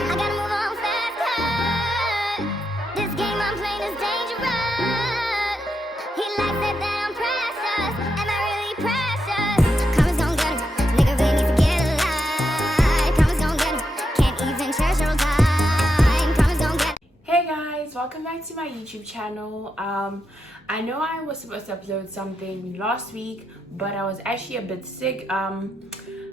I gotta move on faster. This game I'm playing is dangerous. He likes it that I'm precious. Am I really precious? Karma's gon' get him. Nigga really needs to get a life. Karma's gon' get him. Can't even cherish your time. Karma's gon' get him. Hey guys, welcome back to my YouTube channel. I know I was supposed to upload something last week, but I was actually a bit sick. I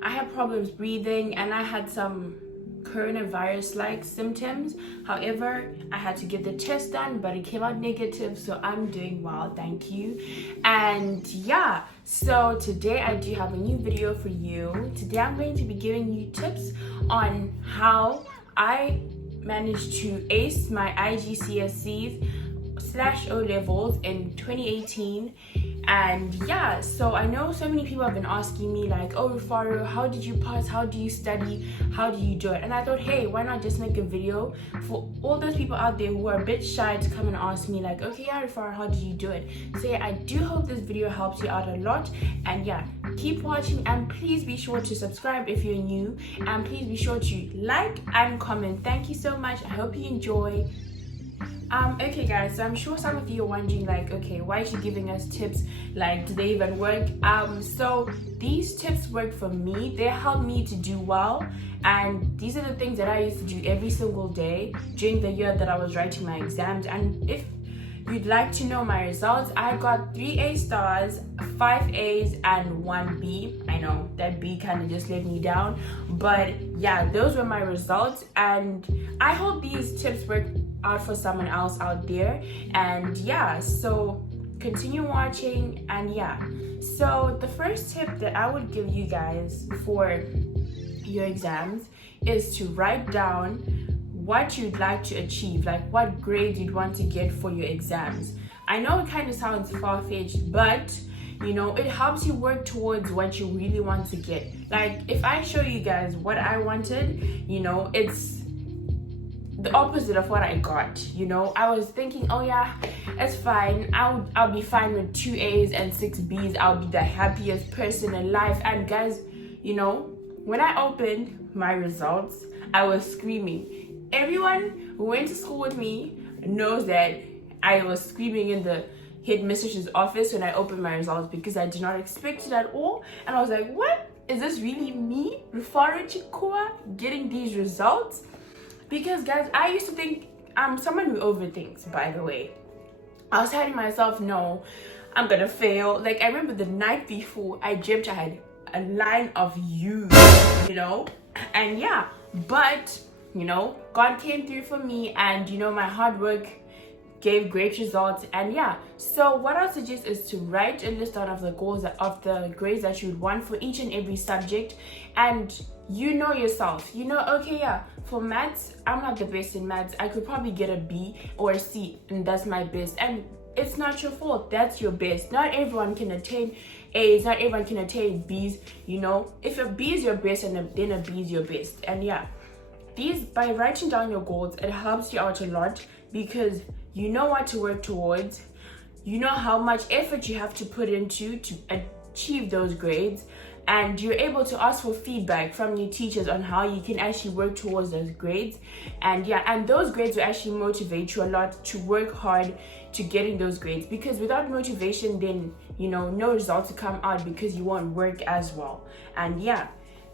had problems breathing and I had some coronavirus-like symptoms. However, I had to get the test done, but it came out negative, so I'm doing well, thank you. And yeah, so today I do have a new video for you. Today I'm going to be giving you tips on how I managed to ace my IGCSES O levels in 2018. And yeah, so I know so many people have been asking me like, oh Rufaro, how did you pass, how do you study, how do you do it? And I thought, hey, why not just make a video for all those people out there who are a bit shy to come and ask me like, okay, yeah Rufaro, how did you do it? So yeah, I do hope this video helps you out a lot. And yeah, keep watching and please be sure to subscribe if you're new, and please be sure to like and comment. Thank you so much. I hope you enjoy. Okay guys, so I'm sure some of you are wondering like, okay, why is she giving us tips? Like, do they even work? So these tips work for me. They help me to do well, and these are the things that I used to do every single day during the year that I was writing my exams. And if you'd like to know my results, I got 3 A stars, 5 A's and 1 B. I know that B kind of just let me down, but yeah, those were my results, and I hope these tips work out for someone else out there. And yeah, so continue watching. And yeah, so the first tip that I would give you guys for your exams is to write down what you'd like to achieve, like what grade you'd want to get for your exams. I know it kind of sounds far-fetched, but you know, it helps you work towards what you really want to get. Like if I show you guys what I wanted, you know, it's the opposite of what I got. You know, I was thinking, oh yeah, it's fine, I'll be fine with 2 A's and 6 B's. I'll be the happiest person in life. And guys, you know, when I opened my results, I was screaming. Everyone who went to school with me knows that I was screaming in the headmistress's office when I opened my results, because I did not expect it at all. And I was like, what? Is this really me, ruechikuwa, getting these results? Because guys, I used to think I'm someone who overthinks, by the way. I was telling myself, no, I'm gonna fail. Like I remember the night before, I dreamt I had a line of U's, you know? And yeah, but you know, God came through for me, and you know, my hard work gave great results. And yeah, so what I suggest is to write a list down of the goals, of the grades that you would want for each and every subject. And you know yourself, you know, okay, yeah, for maths, I'm not the best in maths. I could probably get a B or a C, and that's my best. And it's not your fault, that's your best. Not everyone can attain A's, not everyone can attain B's, you know. If a B is your best, and then a B is your best. And yeah, by writing down your goals, it helps you out a lot, because you know what to work towards, you know how much effort you have to put into to achieve those grades, and you're able to ask for feedback from your teachers on how you can actually work towards those grades. And yeah, and those grades will actually motivate you a lot to work hard to getting those grades, because without motivation, then you know, no results will come out, because you won't work as well. And yeah,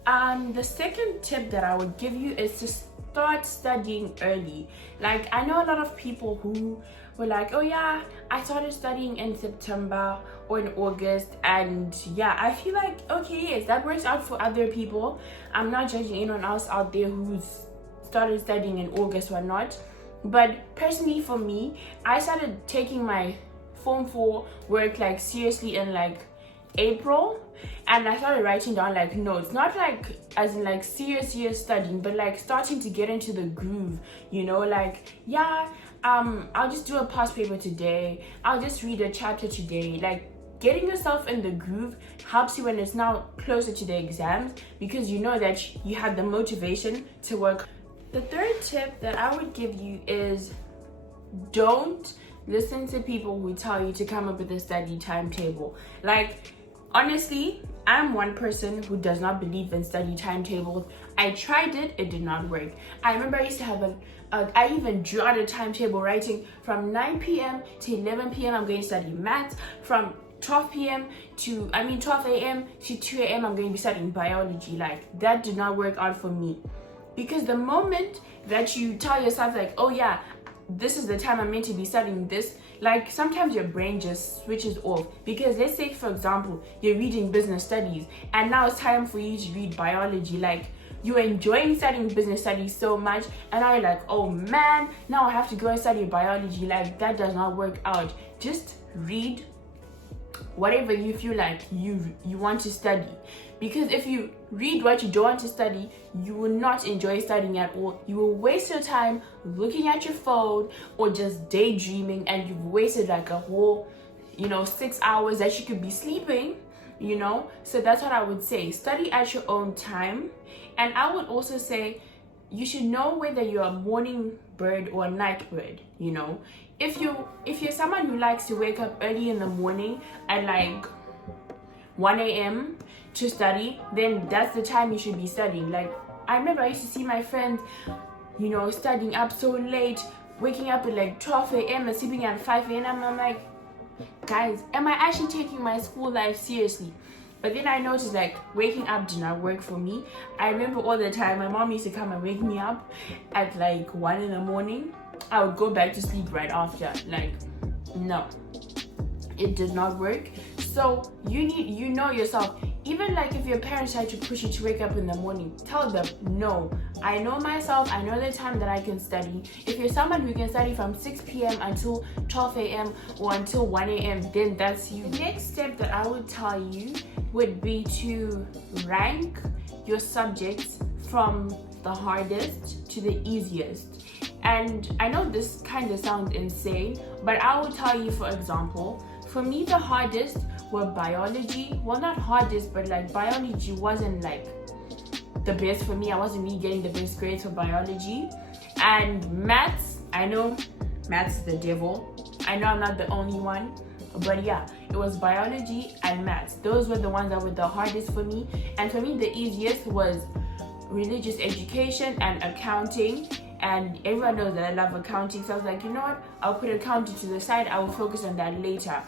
the second tip that I would give you is to start studying early. Like I know a lot of people who were like, oh yeah, I started studying in September or in August. And yeah, I feel like, okay, yes, that works out for other people. I'm not judging anyone else out there who's started studying in August or not, but personally for me, I started taking my Form 4 work like seriously in like April, and I started writing down like notes, not like as in like serious studying, but like starting to get into the groove, you know, like yeah, I'll just do a past paper today, I'll just read a chapter today. Like getting yourself in the groove helps you when it's now closer to the exams, because you know that you have the motivation to work. The third tip that I would give you is don't listen to people who tell you to come up with a study timetable. Like honestly, I'm one person who does not believe in study timetables. I tried it, it did not work. I remember I used to have I even drew out a timetable writing from 9 p.m. to 11 p.m. I'm going to study maths. From 12 a.m. to 2 a.m. I'm going to be studying biology. Like, that did not work out for me. Because the moment that you tell yourself, like, oh yeah, this is the time I'm meant to be studying this, like, sometimes your brain just switches off. Because let's say, for example, you're reading business studies and now it's time for you to read biology. Like, you're enjoying studying business studies so much and now you're like, oh man, now I have to go and study biology. Like, that does not work out. Just read whatever you feel like you want to study, because if you read what you don't want to study, you will not enjoy studying at all. You will waste your time looking at your phone or just daydreaming, and you've wasted like a whole 6 hours that you could be sleeping. So that's what I would say. Study at your own time. And I would also say you should know whether you're a morning bird or a night bird. If you're someone who likes to wake up early in the morning at like 1 a.m. to study, then that's the time you should be studying. Like, I remember I used to see my friends, studying up so late, waking up at like 12 a.m. and sleeping at 5 a.m. I'm like, guys, am I actually taking my school life seriously? But then I noticed, like, waking up did not work for me. I remember all the time my mom used to come and wake me up at like 1 in the morning. I would go back to sleep right after. Like, no, it did not work. So you know yourself. Even like if your parents try to push you to wake up in the morning, tell them, no, I know myself, I know the time that I can study. If you're someone who can study from 6 p.m. until 12 a.m. or until 1 a.m., then that's you. The next step that I would tell you would be to rank your subjects from the hardest to the easiest. And I know this kind of sounds insane, but I will tell you, for example, for me, the hardest were biology. Well, not hardest, but like biology wasn't like the best for me. I wasn't really getting the best grades for biology. And maths, I know maths is the devil. I know I'm not the only one. But yeah, it was biology and maths. Those were the ones that were the hardest for me. And for me, the easiest was religious education and accounting. And everyone knows that I love accounting, so I was like, you know what, I'll put accounting to the side, I will focus on that later.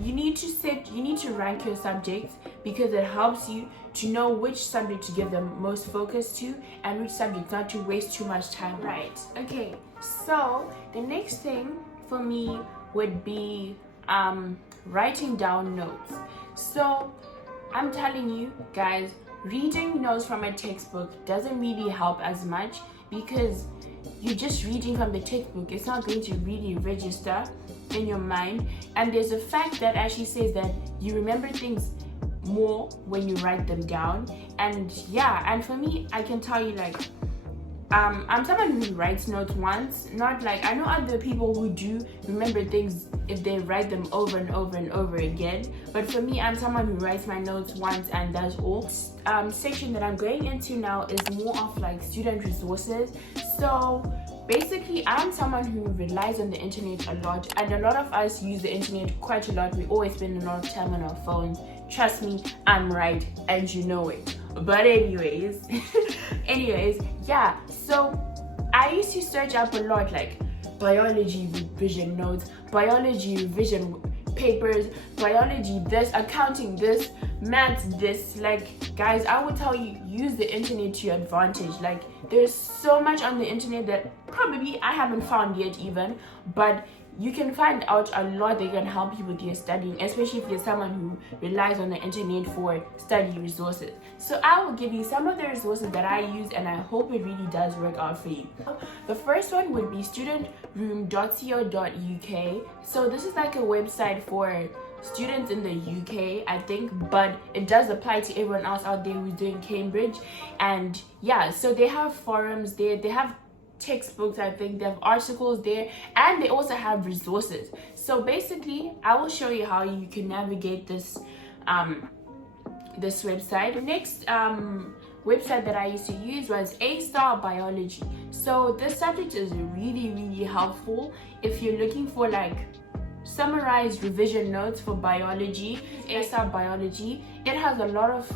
You need to rank your subjects, because it helps you to know which subject to give the most focus to and which subject not to waste too much time. Right, okay, so the next thing for me would be writing down notes. So I'm telling you guys, reading notes from a textbook doesn't really help as much, because you're just reading from the textbook. It's not going to really register in your mind. And there's a fact that actually says that you remember things more when you write them down. And yeah, and for me, I can tell you, like, I'm someone who writes notes once. Not like, I know other people who do remember things if they write them over and over and over again, but for me, I'm someone who writes my notes once and that's all. Section that I'm going into now is more of like student resources. So basically, I'm someone who relies on the internet a lot, and a lot of us use the internet quite a lot. We always spend a lot of time on our phones. Trust me, I'm right, and you know it. But anyways, yeah, so I used to search up a lot, like biology revision notes, biology revision papers, biology this, accounting this, maths this. Like, guys, I would tell you, use the internet to your advantage. Like, there's so much on the internet that probably I haven't found yet even, but you can find out a lot that can help you with your studying, especially if you're someone who relies on the internet for study resources. So I will give you some of the resources that I use, and I hope it really does work out for you. The first one would be studentroom.co.uk. So this is like a website for students in the UK, I think, but it does apply to everyone else out there who's doing Cambridge. And yeah, so they have forums there, they have textbooks, I think, they have articles there, and they also have resources. So basically, I will show you how you can navigate this this website. The next website that I used to use was A-Star Biology. So this subject is really helpful if you're looking for like summarized revision notes for biology, ASAP biology. It has a lot of,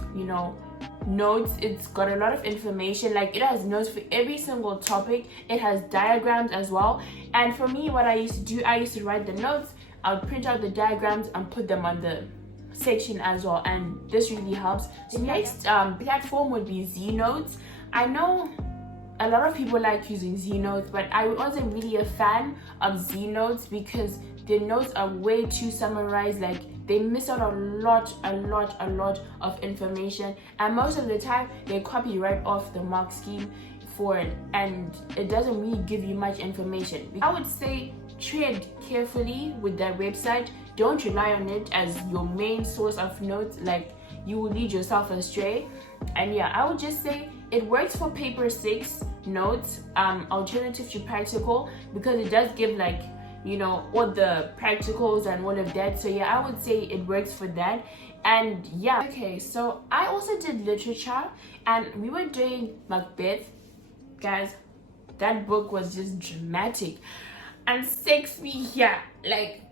notes. It's got a lot of information. Like, it has notes for every single topic. It has diagrams as well. And for me, what I used to do, I used to write the notes. I would print out the diagrams and put them on the section as well, and this really helps. The next platform would be Z Notes. I know a lot of people like using Z Notes, but I wasn't really a fan of Z Notes because the notes are way too summarized. Like, they miss out a lot of information, and most of the time they copy right off the mark scheme for it, and it doesn't really give you much information. I would say tread carefully with that website. Don't rely on it as your main source of notes, like you will lead yourself astray. And yeah, I would just say it works for paper 6 notes, alternative to practical, because it does give like, all the practicals and all of that. So yeah, I would say it works for that. And yeah, okay, so I also did literature, and we were doing Macbeth. Guys, that book was just dramatic and six me here. Like,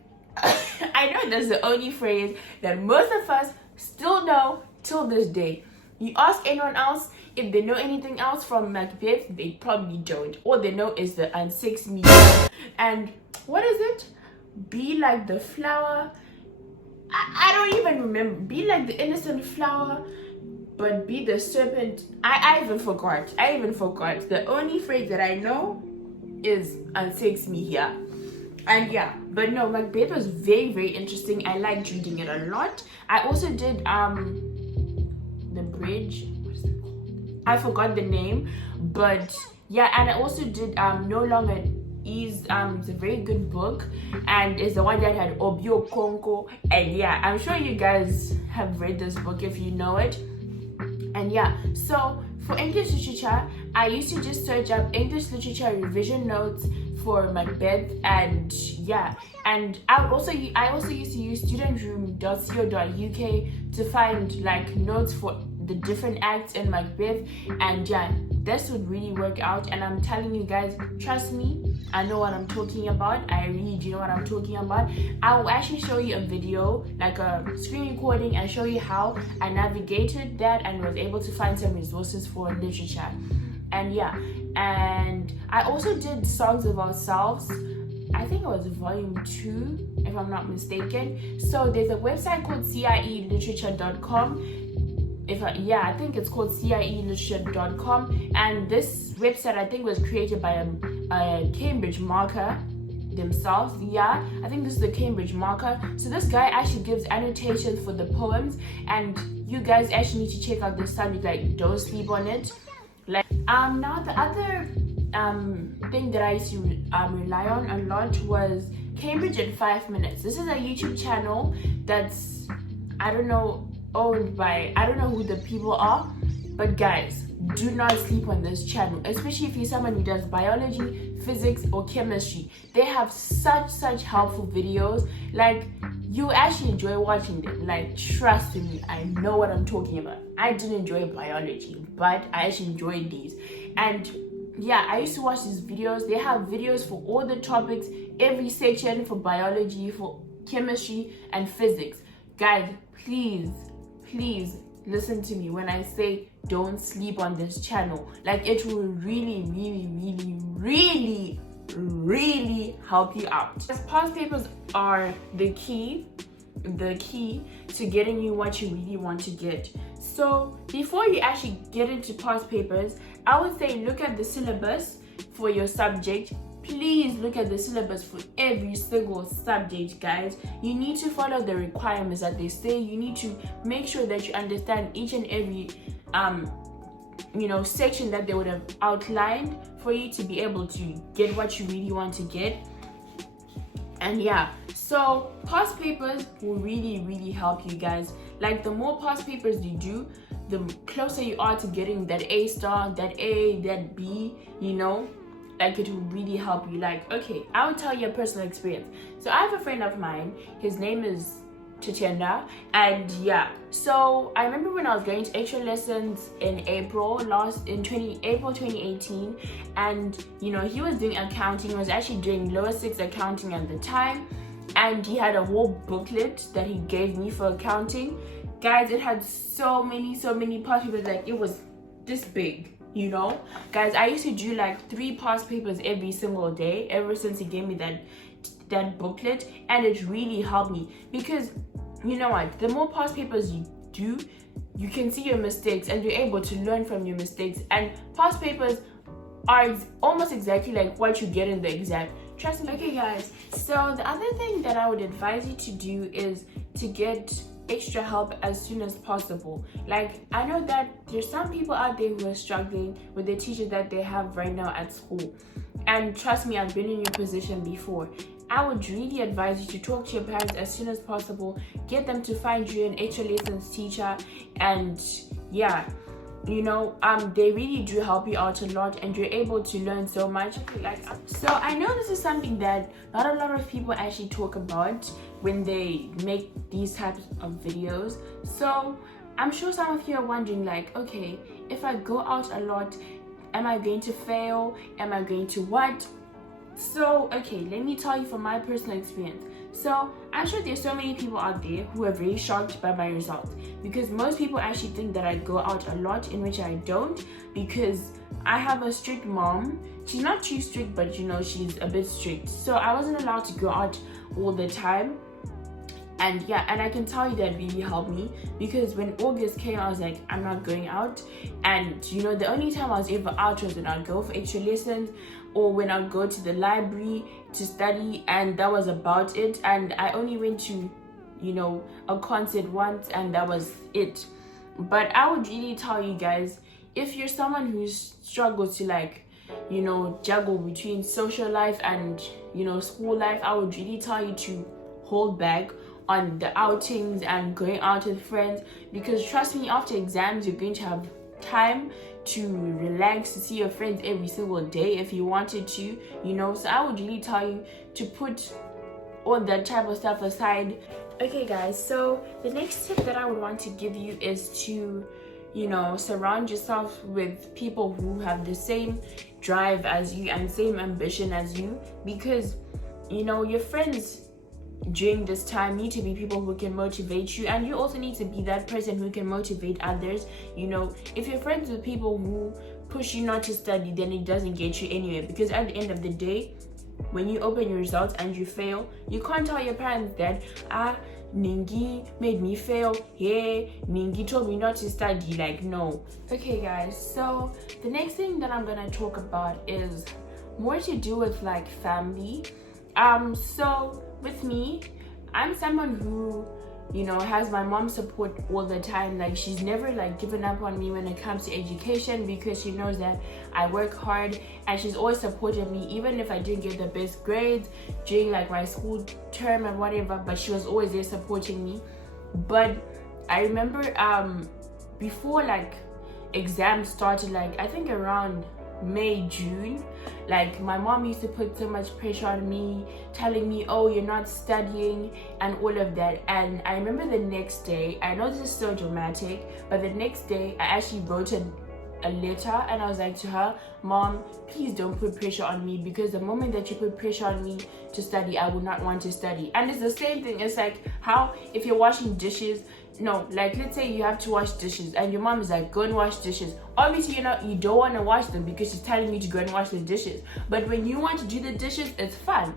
I know that's the only phrase that most of us still know till this day. You ask anyone else if they know anything else from Macbeth, they probably don't. All they know is the unsix me. And what is it? Be like the flower. I don't even remember. Be like the innocent flower, but be the serpent. I even forgot. The only phrase that I know is unsix me here. And yeah, but no, Macbeth was very interesting. I liked reading it a lot. I also did the bridge. What is it called? I forgot the name, but yeah, and I also did No Longer at Ease. It's a very good book, and it's the one that had Obio Konko. And yeah, I'm sure you guys have read this book if you know it. And yeah, so for English literature, I used to just search up English literature revision notes for Macbeth, and yeah, and I also used to use studentroom.co.uk to find like notes for the different acts in Macbeth. And yeah, this would really work out, and I'm telling you guys, trust me, I know what I'm talking about. I really do know what I'm talking about. I will actually show you a video, like a screen recording, and show you how I navigated that and was able to find some resources for literature. And yeah, and I also did Songs of Ourselves. I think it was volume 2, if I'm not mistaken. So there's a website called cieliterature.com. I think it's called cieliterature.com, and this website I think was created by a Cambridge marker themselves. Yeah, I think this is the Cambridge marker. So this guy actually gives annotations for the poems, and you guys actually need to check out this subject. Like, don't sleep on it. Like, now the other thing that I used to rely on a lot was Cambridge in 5 minutes. This is a YouTube channel that's, I don't know who the people are, but guys, do not sleep on this channel, especially if you're someone who does biology, physics, or chemistry. They have such helpful videos. Like, you actually enjoy watching them. Like, trust me, I know what I'm talking about. I didn't enjoy biology, but I actually enjoyed these. And yeah, I used to watch these videos. They have videos for all the topics, every section, for biology, for chemistry, and physics. Guys, please listen to me when I say don't sleep on this channel. Like, it will really help you out. Past papers are the key to getting you what you really want to get. So before you actually get into past papers, I would say look at the syllabus for your subject. Please look at the syllabus for every single subject, guys. You need to follow the requirements that they say. You need to make sure that you understand each and every section that they would have outlined for you to be able to get what you really want to get. And yeah, so past papers will really help you guys. Like, the more past papers you do, the closer you are to getting that A star, that A, that B, like, it will really help you. Like, okay, I'll tell you a personal experience. So I have a friend of mine, his name is Tatiana, and yeah, so I remember when I was going to extra lessons in April 2018, and he was doing accounting. He was actually doing lower 6 accounting at the time, and he had a whole booklet that he gave me for accounting. Guys, it had so many past papers, like it was this big, you know. Guys, I used to do like 3 past papers every single day ever since he gave me that booklet, and it really helped me because you know what, the more past papers you do, you can see your mistakes and you're able to learn from your mistakes. And past papers are almost exactly like what you get in the exam. Trust me. Okay guys, so the other thing that I would advise you to do is to get extra help as soon as possible. Like, I know that there's some people out there who are struggling with the teachers that they have right now at school, and trust me, I've been in your position before. I would really advise you to talk to your parents as soon as possible, get them to find you an extra lessons teacher, and yeah, you know, they really do help you out a lot, and you're able to learn so much. Like, so I know this is something that not a lot of people actually talk about when they make these types of videos. So I'm sure some of you are wondering, like, okay, if I go out a lot, am I going to fail? Am I going to what? So okay, let me tell you from my personal experience. So I'm sure there's so many people out there who are very shocked by my results, because most people actually think that I go out a lot, in which I don't, because I have a strict mom. She's not too strict, but you know, she's a bit strict. So I wasn't allowed to go out all the time. And yeah, and I can tell you that really helped me, because when August came, I was like, I'm not going out. And you know, the only time I was ever out was when I'd go for extra lessons, or when I'd go to the library to study, and that was about it. And I only went to, you know, a concert once, and that was it. But I would really tell you guys, if you're someone who struggles to, like, you know, juggle between social life and, you know, school life, I would really tell you to hold back on the outings and going out with friends, because trust me, after exams you're going to have time to relax, to see your friends every single day if you wanted to, you know. So I would really tell you to put all that type of stuff aside. Okay guys, so the next tip that I would want to give you is to, you know, surround yourself with people who have the same drive as you and same ambition as you, because you know, your friends during this time need to be people who can motivate you, and you also need to be that person who can motivate others. You know, if you're friends with people who push you not to study, then it doesn't get you anywhere, because at the end of the day, when you open your results and you fail, you can't tell your parents that Ningi made me fail, yeah, Ningi told me not to study. Like, no. Okay guys, so the next thing that I'm gonna talk about is more to do with like family. So with me, I'm someone who, you know, has my mom's support all the time. Like, she's never like given up on me when it comes to education, because she knows that I work hard, and she's always supported me even if I didn't get the best grades during like my school term and whatever, but she was always there supporting me. But I remember before like exams started, like I think around May, June, like my mom used to put so much pressure on me, telling me, oh, you're not studying and all of that. And I remember the next day, I know this is so dramatic, but the next day I actually wrote a letter, and I was like to her, Mom, please don't put pressure on me, because the moment that you put pressure on me to study, I would not want to study. And it's the same thing. It's like how if you're washing dishes, no, like let's say you have to wash dishes and your mom is like, go and wash dishes. Obviously, you know, you don't want to wash them because she's telling you to go and wash the dishes. But when you want to do the dishes, it's fun.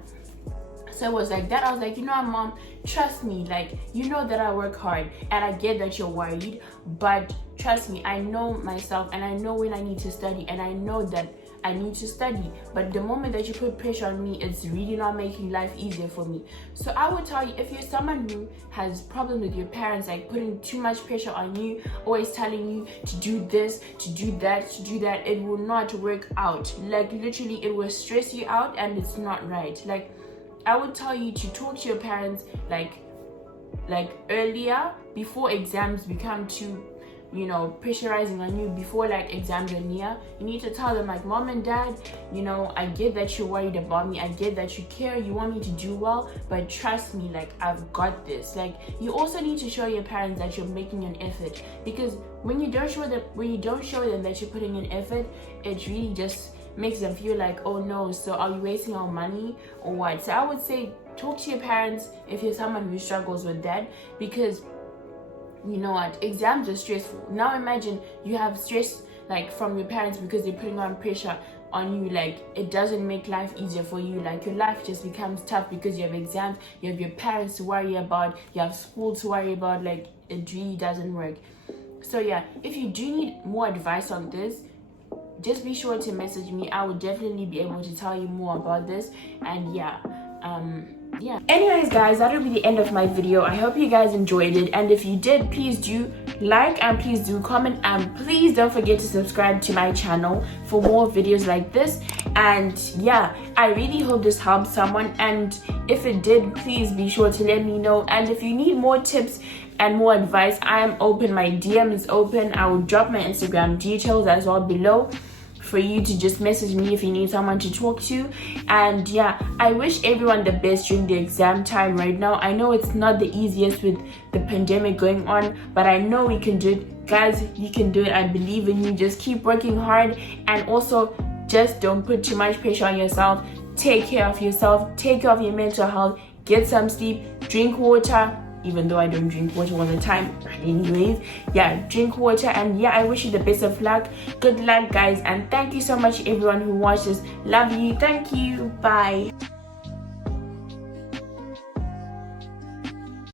So it was like that. I was like, you know what, Mom, trust me, like, you know that I work hard, and I get that you're worried, but trust me, I know myself, and I know when I need to study, and I know that I need to study. But the moment that you put pressure on me, it's really not making life easier for me. So I would tell you, if you're someone who has problems with your parents, like putting too much pressure on you, always telling you to do this, to do that, to do that, it will not work out. Like, literally, it will stress you out, and it's not right. Like, I would tell you to talk to your parents like earlier, before exams become too, you know, pressurizing on you, before like exams are near. You need to tell them, like, Mom and Dad, you know, I get that you're worried about me, I get that you care, you want me to do well, but trust me, like, I've got this. Like, you also need to show your parents that you're making an effort, because when you don't show them that you're putting an effort, it really just makes them feel like, oh no, so are we wasting our money or what? So I would say talk to your parents if you're someone who struggles with that, because you know what, exams are stressful. Now imagine you have stress like from your parents because they're putting on pressure on you. Like, it doesn't make life easier for you. Like, your life just becomes tough because you have exams, you have your parents to worry about, you have school to worry about. Like, it really doesn't work. So yeah, if you do need more advice on this, just be sure to message me. I will definitely be able to tell you more about this. And yeah, anyways guys, that'll be the end of my video. I hope you guys enjoyed it, and if you did, please do like and please do comment, and please don't forget to subscribe to my channel for more videos like this. And yeah, I really hope this helped someone, and if it did, please be sure to let me know. And if you need more tips and more advice, I am open. My DM is open. I will drop my Instagram details as well below for you to just message me if you need someone to talk to. And yeah, I wish everyone the best during the exam time right now. I know it's not the easiest with the pandemic going on, but I know we can do it. Guys, you can do it. I believe in you. Just keep working hard, and also just don't put too much pressure on yourself. Take care of yourself, take care of your mental health, get some sleep, drink water, even though I don't drink water all the time. Anyways, yeah, drink water. And yeah, I wish you the best of luck. Good luck guys, and thank you so much everyone who watched this. Love you. Thank you. Bye.